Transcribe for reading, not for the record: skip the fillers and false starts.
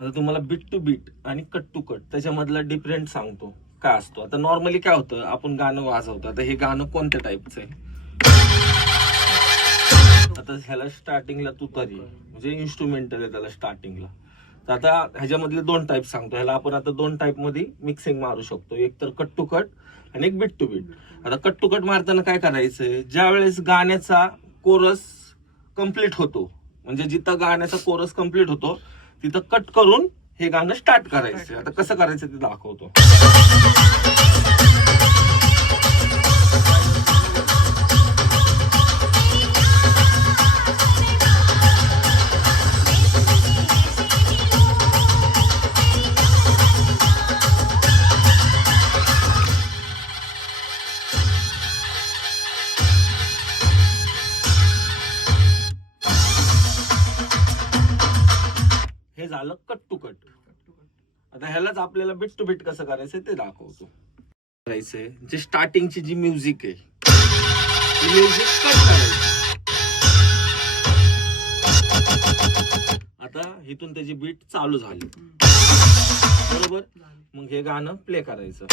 आता तुम्हाला bit to bit आणि कट टू कट त्याच्यामधला डिफरंट सांगतो काय असतो. आता नॉर्मली काय होतं, आपण गाणं वाजवतो. आता हे गाणं कोणत्या टाईपचं आहे, आता ह्याला स्टार्टिंगला तुतारी म्हणजे इन्स्ट्रुमेंटल आहे त्याला स्टार्टिंगला. तर आता ह्याच्यामधले 2 टाईप सांगतो. ह्याला आपण आता 2 टाईप मध्ये मिक्सिंग मारू शकतो, एक तर कट टू कट आणि एक बीट टू बीट. आता कट टू कट मारताना काय करायचंय, ज्या वेळेस गाण्याचा कोरस कम्प्लीट होतो, म्हणजे जिथं गाण्याचा कोरस कम्प्लीट होतो तिथं कट करून हे गाणं स्टार्ट करायचं. आता कसं करायचं ते दाखवतो. हे झालं कट टू कट. आता ह्यालाच आपल्याला बीट टू बीट कसं करायचं ते दाखवतो. करायचंय जे स्टार्टिंगची जी म्युझिक आहे ती म्युझिक कट करायची. आता इथून त्याची बीट चालू झाली बरोबर, मग हे गाणं प्ले करायचं.